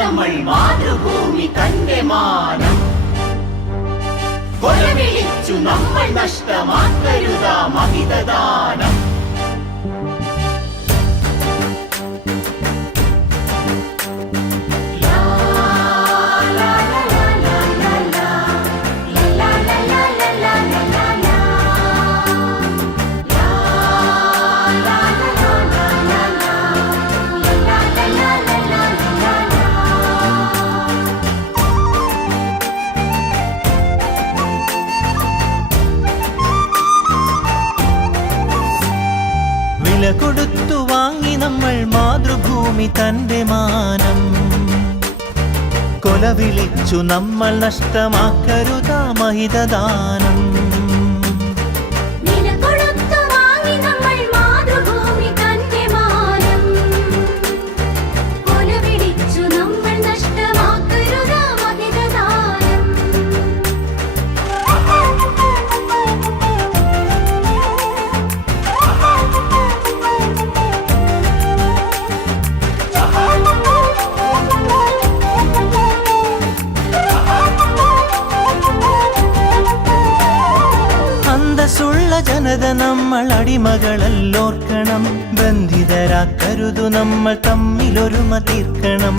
നമ്മൾ മാതൃഭൂമി തന്റെ മാനം കൊലവിളിച്ചു നമ്മൾ നഷ്ടമാക്കരുതാ മഹിതദാനം. വില കൊടുത്തു വാങ്ങി നമ്മൾ മാതൃഭൂമി തന്റെ മാനം കൊലവിളിച്ചു നമ്മൾ നഷ്ടമാക്കരുതാ മഹിതദാനം. അന്തസ്സുള്ള ജനത നമ്മൾ അടിമകളല്ലോർക്കണം, ബന്ധിതരാക്കരുതു നമ്മൾ തമ്മിലൊരുമ തീർക്കണം.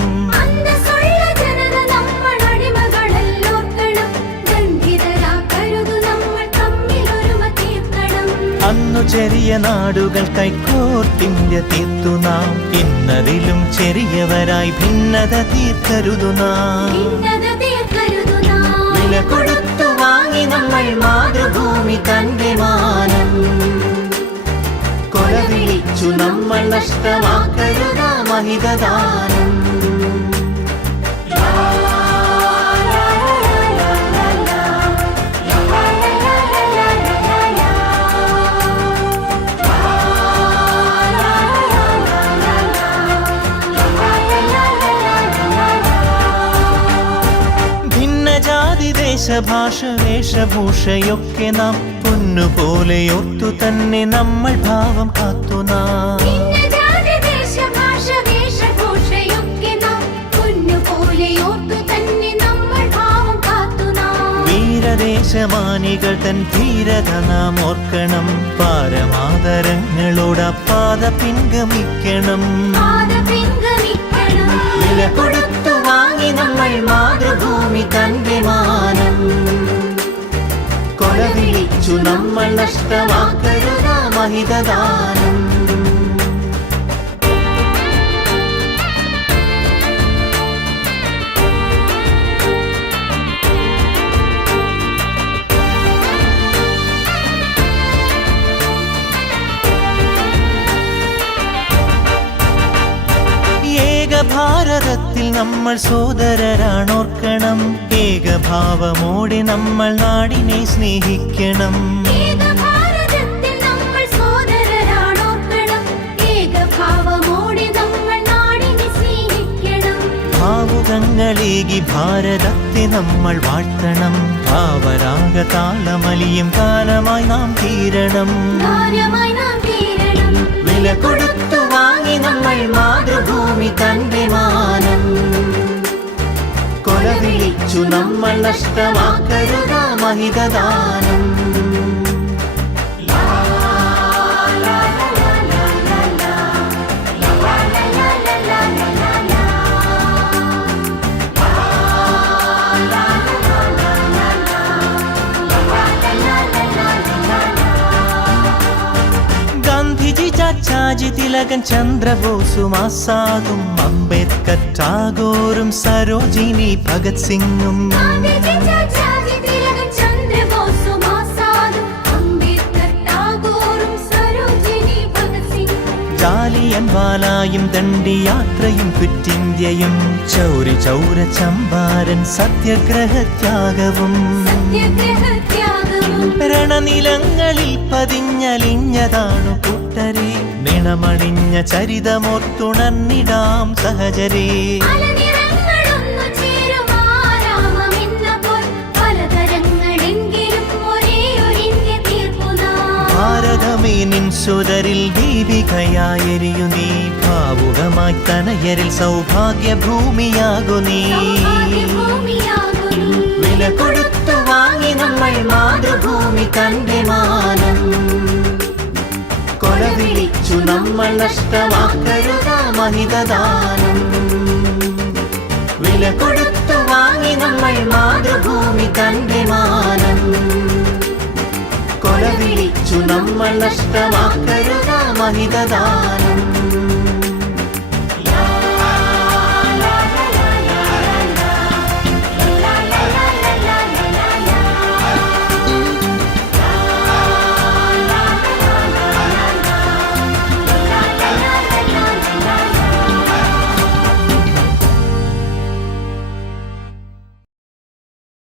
അന്നു ചെറിയ നാടുകൾ കൈക്കോർത്തിന്ത്യ തീർത്തു നാം, ഇന്നതിലും ചെറിയവരായി ഭിന്നത തീർക്കരുതു നാം. വില കൊടുത്തു വാങ്ങി നമ്മൾ മാതൃഭൂമി തന്റെ മാനം കൊലവിളിച്ചു നമ്മൾ നഷ്ടമാക്കരുതാ മഹിതദാനം. ദേശഭാഷ വേഷഭൂഷയൊക്കെ നാം പൊന്നുപോലെ ഓർത്തു തന്നെ നമ്മൾ ഭാവം കാത്തു നാം. വീരദേശമാനികൾ തൻ ധീരത നാം ഓർക്കണം, പാരമാദരങ്ങളോട് പാത പിൻഗമിക്കണം. വില കൊടുത്തു വാങ്ങി നമ്മൾ മാതൃഭൂമി തന്റെ മാനം കൊലവിളിച്ചു നമ്മൾ നഷ്ടമാക്കരുതാ മഹിതദാനം. ഭാരതത്തിൽ നമ്മൾ സോദരരാണോർക്കണം, ഏകഭാവമോടെ നമ്മൾ നാടിനെ സ്നേഹിക്കണം. ഭാവുകങ്ങളേകി ഭാരതത്തെ നമ്മൾ വാഴ്ത്തണം, ഭാവരാഗ താളമലിയും കാലമായി നാം തീരണം. വില കൊടുത്തു വാങ്ങി നമ്മൾ മാതൃഭൂമി തന്റെ മാനം കൊലവിളിച്ചു നമ്മൾ നഷ്ടമാക്കരുതാ മഹിതദാനം. ചാച്ചാജി തിലകൻ ചന്ദ്രബോസും ആസാദും അംബേദ്കർ ടാഗോറും സരോജിനി ഭഗത് സിംഗും ജാലിയൻവാലായും ദണ്ഡിയാത്രയും ക്വിറ്റിന്ത്യയും ചൗരി ചൗര ചമ്പാരൻ സത്യാഗ്രഹത്യാഗവും രണനിലങ്ങളിൽ പതിഞ്ഞലിഞ്ഞതാണു കൂട്ടരെ, നിണമണിഞ്ഞ ചരിതമോർത്തുണർന്നിടാം സഹചരേ. ഭാരതമേ നിൻ സുതരിൽ ദീപികയായെരിയു നീ, ഭാവുകമായി സമ്പത്തായി തനയരിൽ സൗഭാഗ്യ ഭൂമിയാകു നീ. വില കൊടുത്തു വാങ്ങി നമ്മൾ മാതൃഭൂമി തന്റെ മാനം. കൊല വിളിച്ചു നമ്മൾ നഷ്ടമാക്കരുതാ മഹിതദാനം. വില കൊടുത്തു വാങ്ങി നമ്മൾ മാതൃഭൂമി തന്റെ മാനം. കൊല വിളിച്ചു നമ്മൾ നഷ്ടമാക്കരുതാ മഹിതദാനം.